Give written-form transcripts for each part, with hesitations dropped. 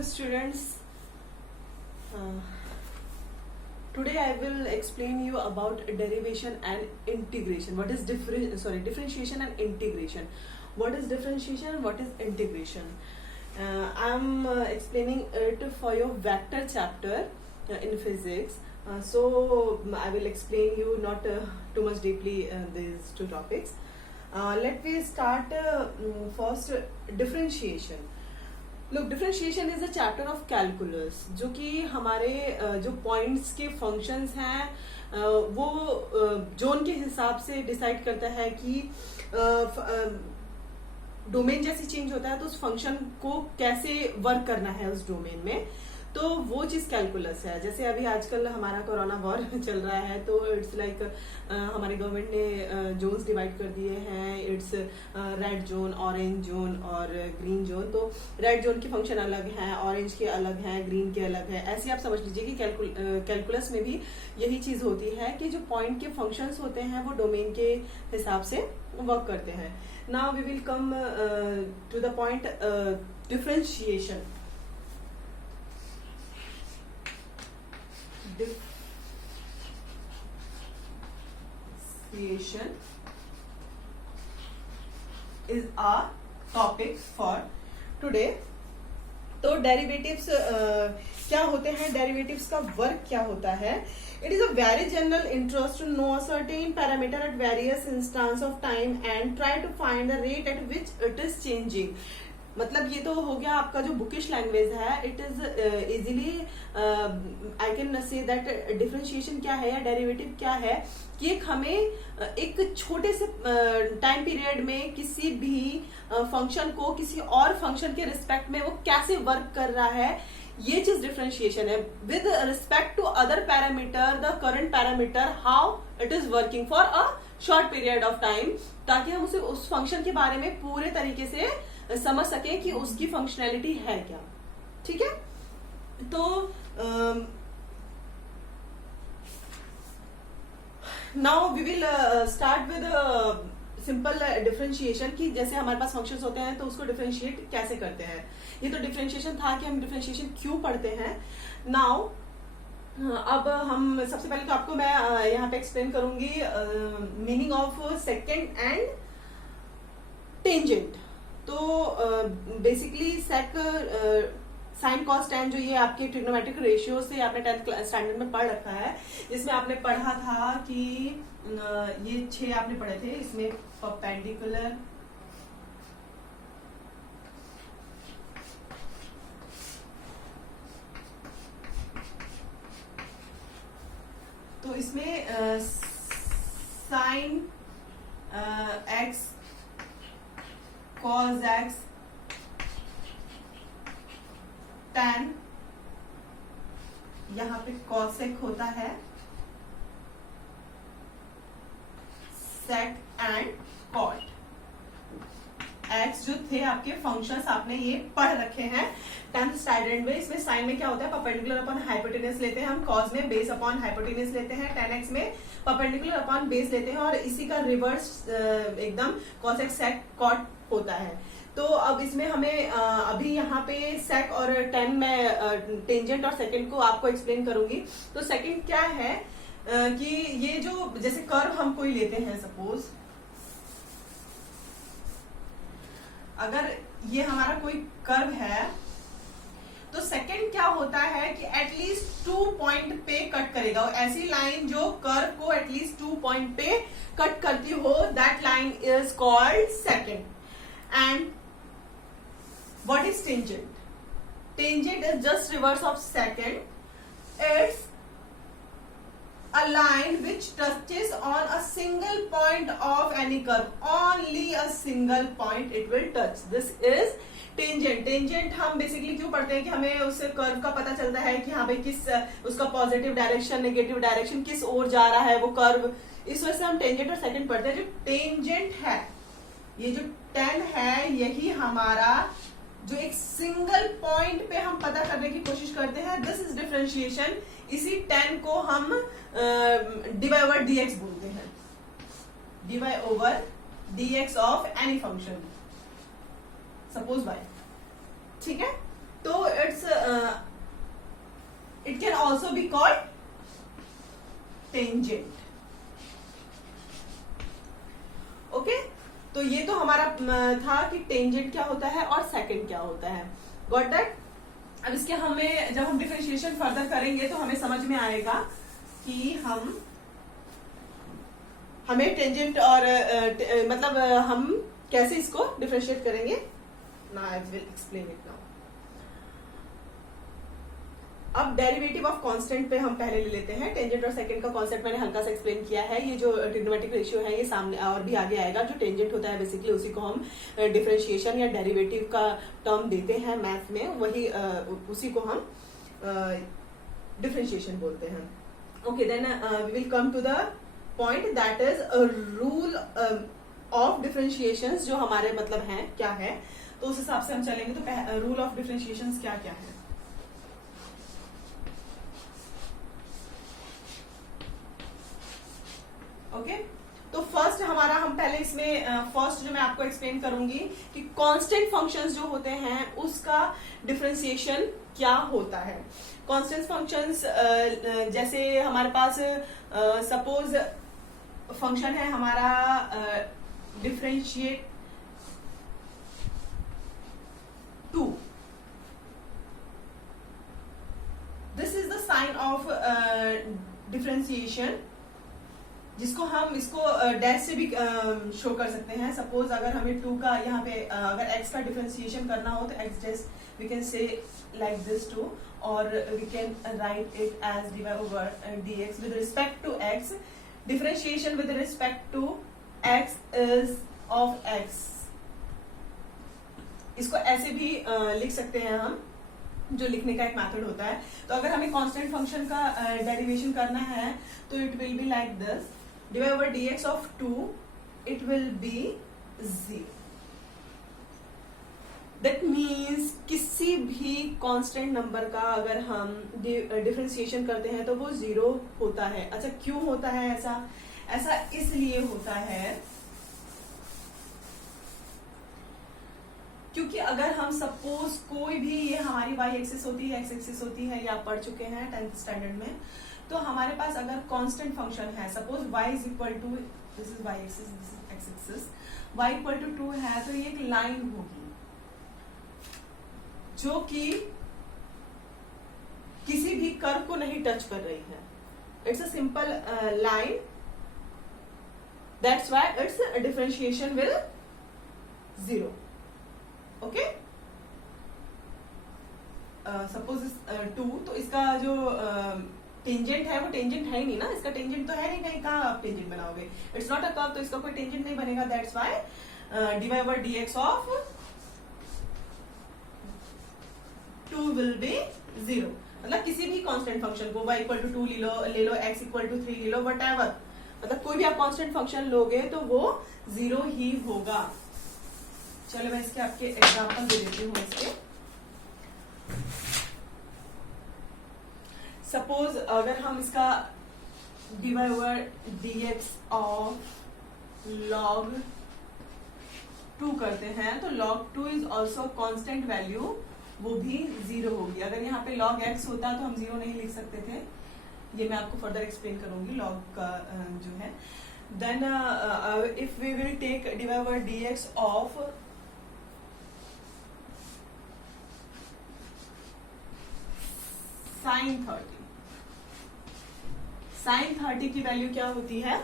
Hello students. Today I will explain you about derivation and integration. What is differentiation and integration? What is differentiation and what is integration? I am explaining it for your vector chapter in physics. So I will explain you not too much deeply these two topics. Let me start first differentiation. Look, differentiation is a chapter of calculus जो कि हमारे जो points के functions हैं वो zone के हिसाब से डिसाइड करता है कि डोमेन जैसे चेंज होता है तो उस फंक्शन को कैसे वर्क करना है उस डोमेन में, तो वो चीज कैलकुलस है. जैसे अभी आजकल हमारा कोरोना वॉर चल रहा है तो इट्स लाइक हमारे गवर्नमेंट ने जोन्स डिवाइड कर दिए हैं. It's red zone, orange zone और ग्रीन जोन. तो रेड जोन के फंक्शन अलग हैं, ऑरेंज के अलग हैं, ग्रीन के अलग है. ऐसे आप समझ लीजिए कि कैलकुलस में भी यही चीज होती है कि जो पॉइंट के फंक्शंस होते हैं वो डोमेन के हिसाब से वर्क करते हैं. Now we will come to the point differentiation. Differentiation is our topic for today. तो डेरिवेटिव्स क्या होते हैं, डेरिवेटिव्स का वर्क क्या होता है. It is a very general interest to know a certain parameter at various instance of time and try to find the rate at which it is changing. मतलब ये तो हो गया आपका जो बुकिश लैंग्वेज है. It is easily I can say that differentiation क्या है या डेरिवेटिव क्या है कि एक हमें एक छोटे से टाइम पीरियड में किसी भी फंक्शन को किसी और फंक्शन के रिस्पेक्ट में वो कैसे वर्क कर रहा है, ये चीज डिफरेंशिएशन है. With respect to other parameter the current parameter how it is working for a short period of time, ताकि हम उस फंक्शन के बारे में पूरे तरीके से समझ सके कि उसकी फंक्शनैलिटी है क्या. ठीक है, तो now we will start with simple differentiation कि जैसे हमारे पास फंक्शंस होते हैं तो उसको डिफरेंशिएट कैसे करते हैं. ये तो डिफरेंशिएशन था कि हम डिफरेंशिएशन क्यों पढ़ते हैं. नाउ अब हम सबसे पहले तो आपको मैं यहाँ पे एक्सप्लेन करूंगी meaning of second and tangent. तो बेसिकली सेक साइन कॉस टेन जो ये आपके ट्रिग्नोमेट्रिक रेशियो से आपने 10th स्टैंडर्ड में पढ़ रखा है, जिसमें आपने पढ़ा था कि ये 6 आपने पढ़े थे. इसमें परपेंडिकुलर, तो इसमें sine x, cos x, tan, यहां पे कॉसेक होता है, सेक एंड कॉट. एक्स जो थे आपके फंक्शंस आपने ये पढ़ रखे हैं 10th स्टैंडर्ड में. इसमें साइन में क्या होता है, परपेंडिकुलर अपॉन हाइपोटेनस लेते हैं हम. कॉस में बेस अपॉन हाइपोटेनस लेते हैं. tan x में परपेंडिकुलर अपॉन बेस लेते हैं और इसी का रिवर्स एकदम कॉसेक सेक कॉट होता है. तो अब इसमें हमें अभी यहाँ पे सेक और टेन में टेंजेंट और सेकंड को आपको एक्सप्लेन करूंगी. तो सेकंड क्या है कि ये जो जैसे कर्व हम कोई लेते हैं, सपोज अगर ये हमारा कोई कर्व है तो सेकंड क्या होता है कि एटलीस्ट 2 पॉइंट पे कट करेगा. ऐसी लाइन जो कर्व को एटलीस्ट 2 पॉइंट पे कट करती हो, that line is called second. And what is tangent? Tangent is just reverse of second. It's a line which touches on a single point of any curve. Only a single point it will touch. This is tangent. Tangent हम basically क्यों पढ़ते हैं कि हमें उस curve का पता चलता है कि हाँ भाई किस उसका पॉजिटिव डायरेक्शन, नेगेटिव डायरेक्शन किस ओर जा रहा है वो कर्व. इस वजह से हम टेंजेंट और सेकंड पढ़ते हैं. जो टेंजेंट है, ये जो 10 है, यही हमारा जो एक सिंगल पॉइंट पे हम पता करने की कोशिश करते हैं. This is differentiation. इसी 10 को हम डिवाई ओवर dx बोलते हैं. Dy over dx of any function, suppose y. ठीक है, तो it can also be called tangent. Okay, तो ये तो हमारा था कि टेंजेंट क्या होता है और सेकंड क्या होता है। Got that. अब इसके हमें जब हम डिफरेंशिएशन फर्दर करेंगे तो हमें समझ में आएगा कि हमें टेंजेंट और मतलब हम कैसे इसको डिफरेंशिएट करेंगे। Now I will explain it now. अब डेरिवेटिव ऑफ कांस्टेंट पे हम पहले ले लेते हैं। टेंजेंट और सेकंड का कॉन्सेप्ट मैंने हल्का सा एक्सप्लेन किया है। ये जो ट्रिग्नोमेट्रिक रेशियो है ये सामने और भी आगे आएगा। जो टेंजेंट होता है बेसिकली उसी को हम डिफरेंशिएशन या डेरिवेटिव का टर्म देते हैं मैथ में, वही उसी को हम डिफरेंशिएशन बोलते हैं। Okay, then we will come to the point that is rule of differentiation, जो हमारे मतलब हैं क्या है, तो उस हिसाब से हम चलेंगे। तो रूल ऑफ डिफरेंशिएशन क्या क्या है। ओके, तो फर्स्ट हमारा हम पहले इसमें फर्स्ट जो मैं आपको एक्सप्लेन करूंगी कि कांस्टेंट फंक्शंस जो होते हैं उसका डिफरेंशिएशन क्या होता है। कांस्टेंट फंक्शंस जैसे हमारे पास सपोज फंक्शन है हमारा differentiate 2, this is the sign of differentiation, जिसको हम इसको डैश से भी शो कर सकते हैं। सपोज अगर हमें 2 का यहाँ पे अगर x का डिफरेंशिएशन करना हो तो x dash we can say like this 2, और we can write it as dy over dx with respect to x। Differentiation with respect to x is of x। इसको ऐसे भी लिख सकते हैं हम, जो लिखने का एक मेथड होता है। तो अगर हमें कांस्टेंट फंक्शन का डेरिवेशन करना है तो it will be like this, dy over dx of 2, it will be 0. That means किसी भी कांस्टेंट नंबर का अगर हम डिफरेंशिएशन करते हैं तो वो 0 होता है। अच्छा, क्यों होता है ऐसा? ऐसा इसलिए होता है क्योंकि अगर हम सपोज कोई भी, ये हमारी y एक्सिस होती है, x एक्सिस होती है, ये आप पढ़ चुके हैं 10th स्टैंडर्ड में। तो हमारे पास अगर कांस्टेंट फंक्शन है, suppose y is equal to, this is y axis, this is x axis, y equal to 2 है, तो ये एक लाइन होगी जो कि किसी भी कर्व को नहीं टच कर रही है। It's a simple line, that's why it's differentiation will 0। Okay, suppose 2, तो इसका जो टेंजेंट है वो टेंजेंट है ही नहीं ना, इसका टेंजेंट तो है नहीं, कहीं कहाँ आप टेंजेंट बनाओगे? इट्स नॉट अ कर्व, तो इसका कोई टेंजेंट नहीं बनेगा। That's why dy over dx of 2 will be 0। मतलब किसी भी कांस्टेंट फंक्शन को y इक्वल टू 2 ले लो, x इक्वल टू 3 ले लो, व्हाटएवर, मतलब कोई भी आप कांस्टेंट फंक्शन लोगे तो वो 0 ही होगा। चलो मैं इसके आपके एग्जांपल दे देती हूँ इसके। सपोज अगर हम इसका dy over dx of log 2 करते हैं तो log 2 is also constant value, वो भी 0 होगी। अगर यहाँ पे log x होता तो हम 0 नहीं लिख सकते थे, ये मैं आपको फर्दर एक्सप्लेन करूंगी log का जो है। Then if we will take dy over dx of sin 30, sin 30 की वैल्यू क्या होती है?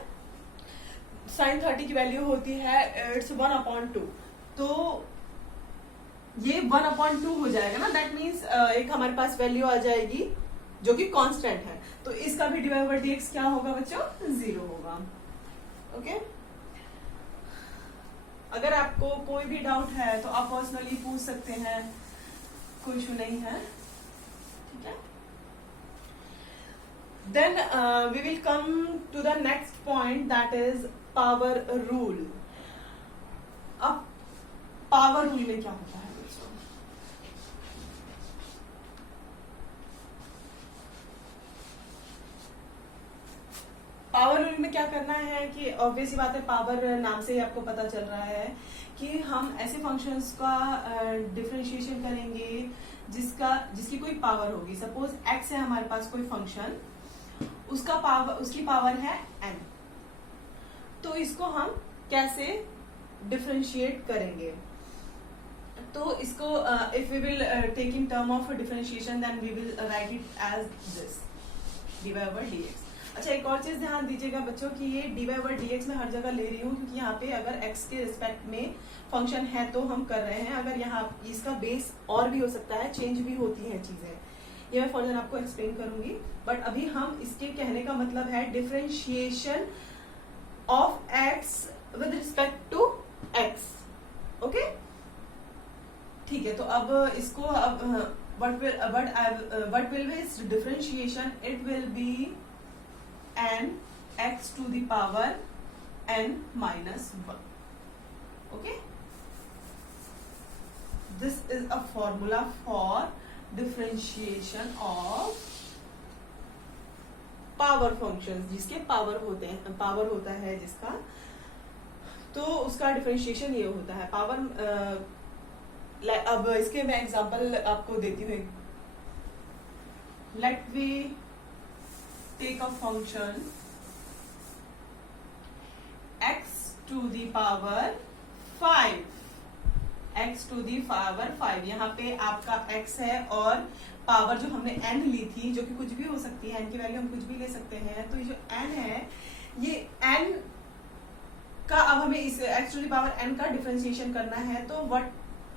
sin 30 की वैल्यू होती है इट्स 1/2, तो ये 1/2 हो जाएगा ना। दैट मीन्स एक हमारे पास वैल्यू आ जाएगी जो कि कांस्टेंट है, तो इसका भी dy over dx क्या होगा बच्चों? 0 होगा। ओके, अगर आपको कोई भी डाउट है तो आप पर्सनली पूछ सकते हैं, कोई इशू नहीं है, ठीक है। Then we will come to the next point, that is power rule. अब power rule में क्या होता है बच्चों? पावर रूल में क्या क्या करना है कि ऑब्वियस बात है, पावर नाम से ही आपको पता चल रहा है कि हम ऐसे फंक्शंस का डिफरेंशिएशन करेंगे जिसकी कोई पावर होगी। सपोज x है हमारे पास कोई फंक्शन, उसकी पावर है n, तो इसको हम कैसे डिफरेंशिएट करेंगे? तो इसको if we will take in term of differentiation then we will write it as this dy/dx। अच्छा, एक और चीज ध्यान दीजिएगा बच्चों कि ये dy/dx मैं हर जगह ले रही हूँ क्योंकि यहाँ पे अगर x के रिस्पेक्ट में फंक्शन है तो हम कर रहे हैं। अगर यहाँ इसका बेस और भी हो सकता है, चेंज भी होती हैं चीजें, ये मैं फर्दर आपको एक्सप्लेन करूंगी। बट अभी हम इसके कहने का मतलब है differentiation of x with respect to x। ओके, ठीक है। तो अब इसको what will be its differentiation? It will be n x to the power n minus 1. Okay, this is a formula for differentiation of power functions, जिसके power होता है जिसका, तो उसका डिफरेंशिएशन ये होता है। पावर अब इसके मैं एग्जांपल आपको देती हूँ। Let we take a function x to the power 5, x to the power 5। यहाँ पे आपका x है और पावर जो हमने n ली थी, जो कि कुछ भी हो सकती है, n की वैल्यू हम कुछ भी ले सकते हैं। तो ये जो n है, ये n का अब हमें इस x to the power n का डिफरेंशिएशन करना है। तो what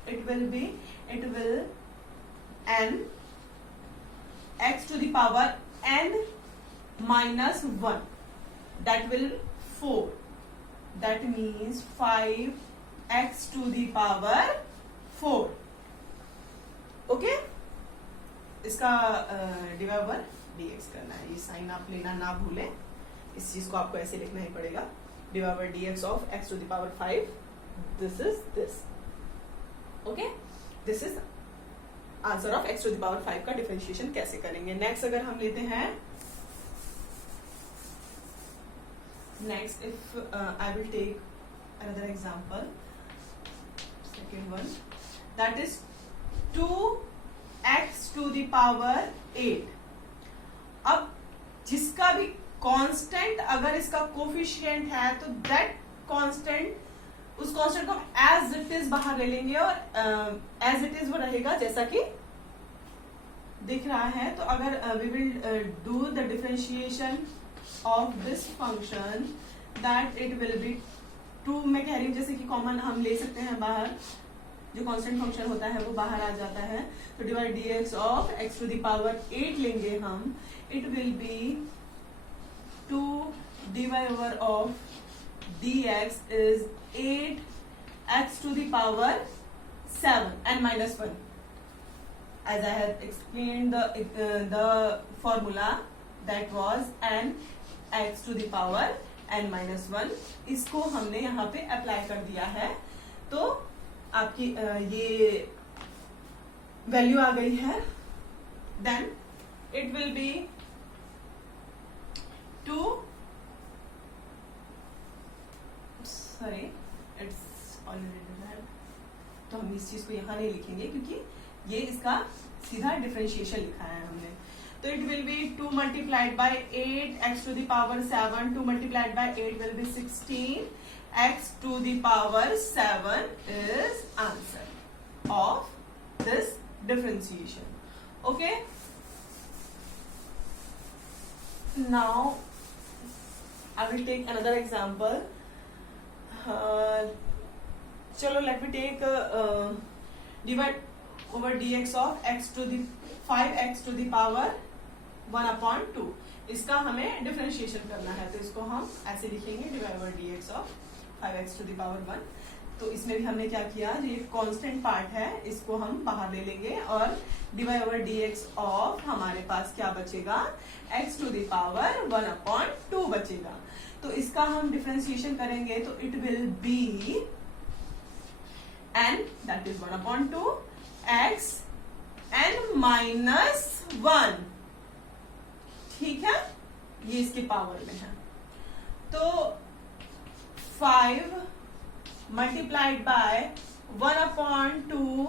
it will be, it will n x to the power n minus 1, that will 4, that means 5x to the power 4। Okay, इसका dy/dx करना है। ये साइन आप लेना ना भूलें, इस चीज को आपको ऐसे लिखना ही पड़ेगा। dy/dx of x to the power 5, this is this। Okay, this is answer of x to the power 5 का डिफरेंशिएशन कैसे करेंगे। नेक्स्ट अगर हम लेते हैं, next if I will take another example, second one, that is 2x to the power 8। अब जिसका भी कांस्टेंट अगर इसका कोफिशिएंट है तो दैट कांस्टेंट, उस कांस्टेंट को एज इट इज बाहर ले लेंगे और एज इट इज वो रहेगा जैसा कि दिख रहा है। तो अगर we will do the differentiation of this function, that it will be 2, मैं कह रही हूँ जैसे कि कॉमन हम ले सकते हैं बाहर, जो कांस्टेंट फंक्शन होता है वो बाहर आ जाता है। तो dy/dx of x to the power 8 लेंगे हम, it will be 2 dy of dx is 8x to the power 7 n minus 1, as I have explained the formula, that was n x to the power n minus 1। इसको हमने यहाँ पे apply कर दिया है, तो आपकी ये वैल्यू आ गई है। Then it will be 2, sorry it's already that, तो हम इस चीज को यहाँ नहीं लिखेंगे क्योंकि ये इसका सीधा डिफरेंशिएशन लिखा है हमने। तो it will be 2 multiplied by 8x to the power 7, 2 multiplied by 8 will be 16x to the power 7 is answer of this differentiation। Okay, now I will take another example। चलो let me take dy/dx of x to the 5x to the power 1/2। इसका हमें differentiation करना है, तो इसको हम ऐसे लिखेंगे dy/dx of 5x to the power 1। तो इसमें भी हमने क्या किया, जो ये कांस्टेंट पार्ट है इसको हम बाहर ले लेंगे और dy/dx of हमारे पास क्या बचेगा, x to the power 1/2 बचेगा। तो इसका हम डिफरेंशिएशन करेंगे तो it will B n, that is 1/2 x n minus 1। ठीक है, ये इसके पावर में है। तो 5 multiplied by 1/2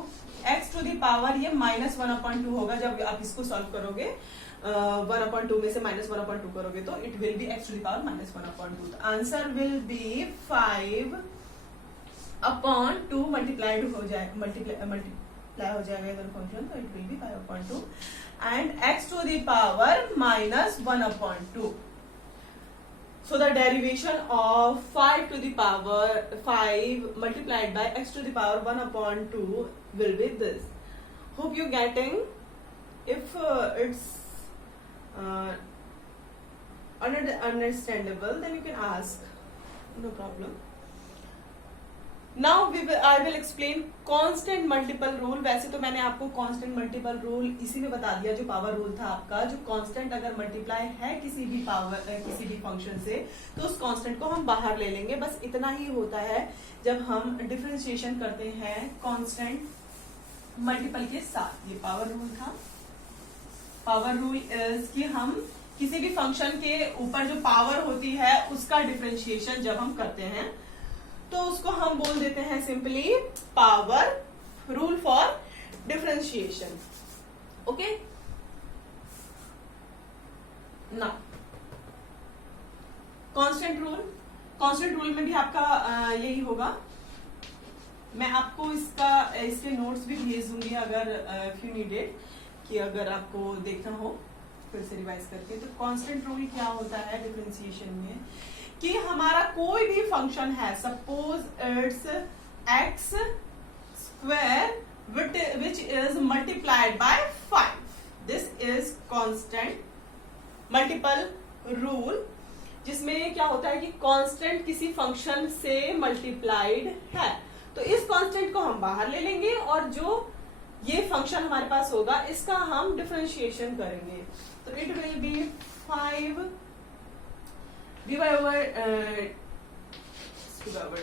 x to the power, ये -1/2 होगा जब आप इसको सॉल्व करोगे। 1/2 में से -1/2 करोगे तो it will be x to the power -1/2। Answer will be 5/2 multiply हो जाएगा इधर फंक्शन, तो it will be 5/2 and x to the power -1/2। So the derivation of 5 to the power 5 multiplied by x to the power 1/2 will be this. Hope you getting. If it's understandable, then you can ask. No problem. Now I will explain constant multiple rule. वैसे तो मैंने आपको constant multiple rule इसी में बता दिया, जो power rule था आपका। जो constant अगर मल्टीप्लाई है किसी भी फंक्शन से, तो उस constant को हम बाहर ले लेंगे। बस इतना ही होता है जब हम डिफरेंशिएशन करते हैं constant मल्टीपल के साथ। ये पावर रूल था। पावर रूल इज कि हम किसी भी फंक्शन के ऊपर जो पावर होती है उसका डिफरेंशिएशन जब हम करते हैं तो उसको हम बोल देते हैं simply power rule for differentiation. Okay, ना कांस्टेंट रूल में भी आपका यही होगा। मैं आपको इसके नोट्स भी भेज दूंगी अगर इफ यू नीडेड, कि अगर आपको देखना हो फिर से रिवाइज करके। तो कांस्टेंट रूल क्या होता है डिफरेंशिएशन में, कि हमारा कोई भी फंक्शन है, suppose it's x square which is multiplied by 5, this is constant multiple rule, जिसमें क्या होता है कि कांस्टेंट किसी फंक्शन से मल्टीप्लाइड है तो इस कांस्टेंट को हम बाहर ले लेंगे और जो ये फंक्शन हमारे पास होगा इसका हम डिफरेंशिएशन करेंगे। तो it will B 5 divided over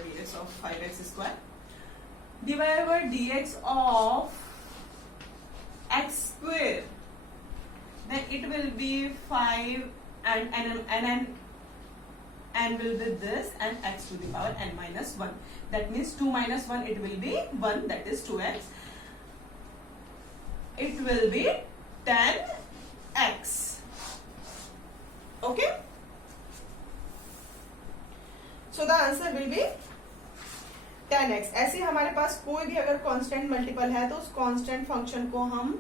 dx of 5x square divided over dx of x square, then it will be 5 and will be this and x to the power n minus 1. That means 2 minus 1, it will be 1, that is 2x. It will be 10x. Okay, so the answer will be 10x. ऐसे हमारे पास कोई भी अगर constant multiple है तो उस constant function को हम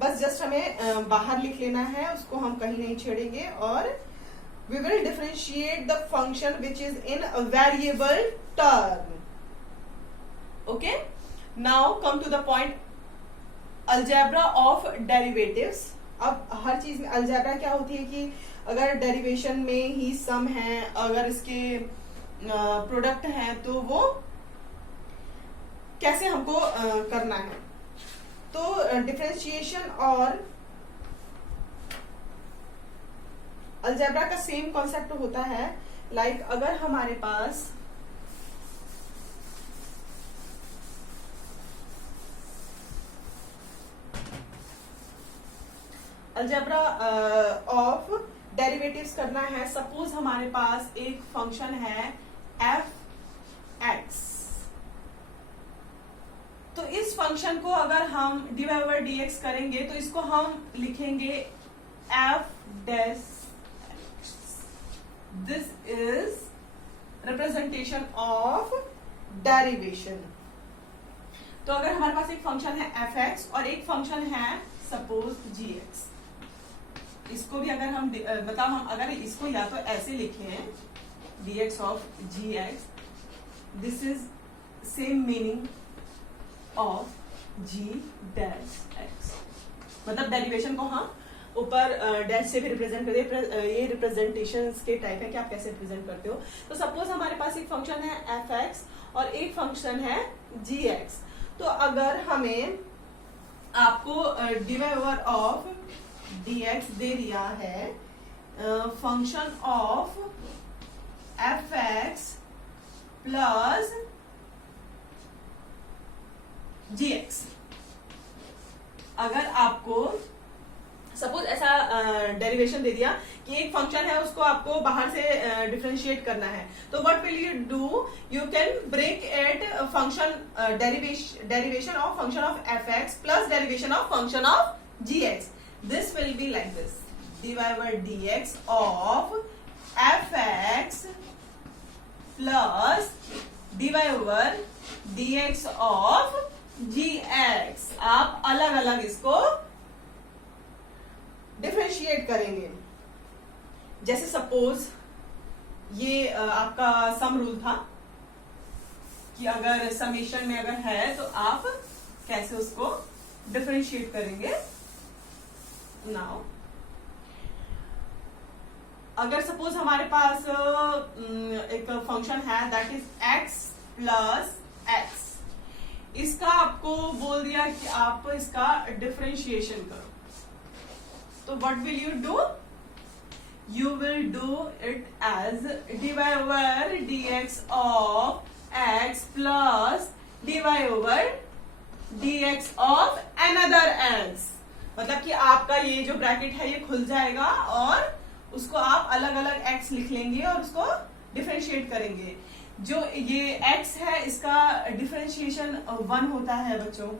बस जस्ट हमें बाहर लिख लेना है, उसको हम कहीं नहीं छेड़ेंगे और we will differentiate the function which is in a variable term. Okay, now come to the point, algebra of derivatives. अब हर चीज में अलजेब्रा क्या होती है कि अगर डेरिवेशन में ही सम है, अगर इसके प्रोडक्ट है तो वो कैसे हमको करना है। तो डिफरेंशिएशन और अलजेब्रा का सेम कॉन्सेप्ट होता है। लाइक अगर हमारे पास अलजेब्रा ऑफ डेरिवेटिव्स करना है, सपोज हमारे पास एक फंक्शन है f(x), तो इस फंक्शन को अगर हम डिवाइड ओवर dx करेंगे तो इसको हम लिखेंगे f dash. This is representation of derivation. तो अगर हमारे पास एक फंक्शन है f(x) और एक फंक्शन है सपोज gx, इसको भी अगर हम मतलब हम अगर इसको या तो ऐसे लिखें dx of gx, this is same meaning of g dash x, मतलब डेरिवेशन को हम ऊपर डैश से भी रिप्रेजेंट करते हैं। ये रिप्रेजेंटेशन के टाइप है कि आप कैसे रिप्रेजेंट करते हो। तो सपोज हमारे पास एक फंक्शन है f(x) और एक फंक्शन है gx, तो अगर हमें आपको डिवाइड ओवर ऑफ dx दे दिया है function of f(x) plus gx, अगर आपको सपोज ऐसा डेरिवेशन दे दिया कि एक फंक्शन है उसको आपको बाहर से डिफरेंशिएट करना है, तो what will you do, you can break it function derivation of function of fx plus derivation of function of gx. This will be like this, dy by dx of fx plus dy over dx of gx. आप अलग अलग इसको differentiate करेंगे. जैसे suppose ये आपका sum rule था कि अगर समेशन में अगर है तो आप कैसे उसको डिफरेंशिएट करेंगे. नाउ अगर सपोज हमारे पास एक फंक्शन है that is x plus x, इसका आपको बोल दिया कि आप इसका डिफरेंशिएशन करो, तो what will you do, you will do it as dy over dx of x plus dy over dx of another x. मतलब कि आपका ये जो ब्रैकेट है ये खुल जाएगा और उसको आप अलग अलग x लिख लेंगे और उसको डिफरेंशिएट करेंगे. जो ये x है इसका डिफरेंशिएशन 1 होता है बच्चों.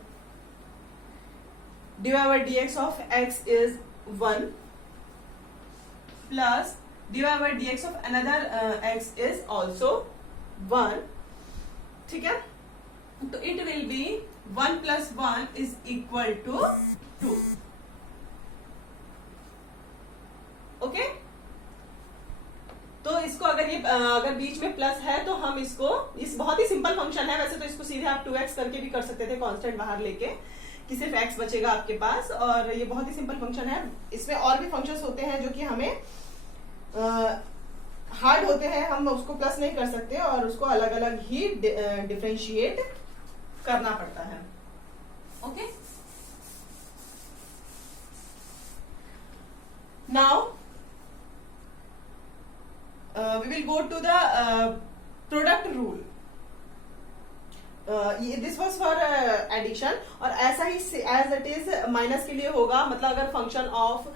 dy over dx of x is 1 plus dy by dx of another x is also 1. ठीक है, तो it will be 1 plus 1 is equal to 2. Okay, तो इसको अगर बीच में प्लस है तो हम इसको, इस बहुत ही सिंपल फंक्शन है वैसे, तो इसको सीधे आप 2x करके भी कर सकते थे कांस्टेंट बाहर लेके, कि सिर्फ x बचेगा आपके पास. और ये बहुत ही सिंपल फंक्शन है. इसमें और भी फंक्शंस होते हैं जो कि हमें हार्ड होते हैं, हम उसको प्लस नहीं कर सकते और उसको अलग अलग ही डिफरेंशिएट करना पड़ता है. Okay, now we will go to the product rule. This was for addition, और ऐसा ही एज इट इज माइनस के लिए होगा. मतलब अगर function of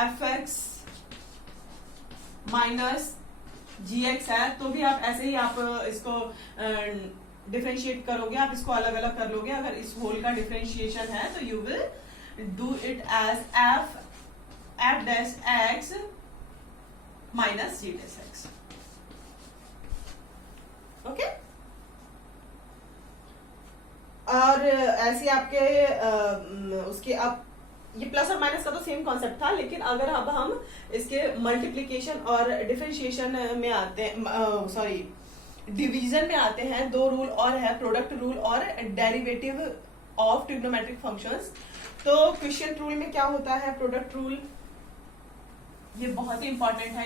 fx minus gx है तो भी आप ऐसे ही आप इसको डिफरेंशिएट करोगे, आप इसको अलग अलग कर लोगे. अगर इस होल का डिफरेंशिएशन है तो you will do it as f dash x minus g dash x. Okay, और ऐसे आपके उसके अब ये प्लस और माइनस का तो सेम कॉन्सेप्ट था, लेकिन अगर अब हम इसके मल्टीप्लिकेशन और डिफरेंशिएशन में आते हैं, सॉरी डिवीजन में आते हैं, दो रूल और है, प्रोडक्ट रूल और डेरिवेटिव ऑफ ट्रिग्नोमेट्रिक फंक्शंस. तो क्विशिएंट रूल में क्या होता है, प्रोडक्ट रूल, ये बहुत ही इंपॉर्टेंट है.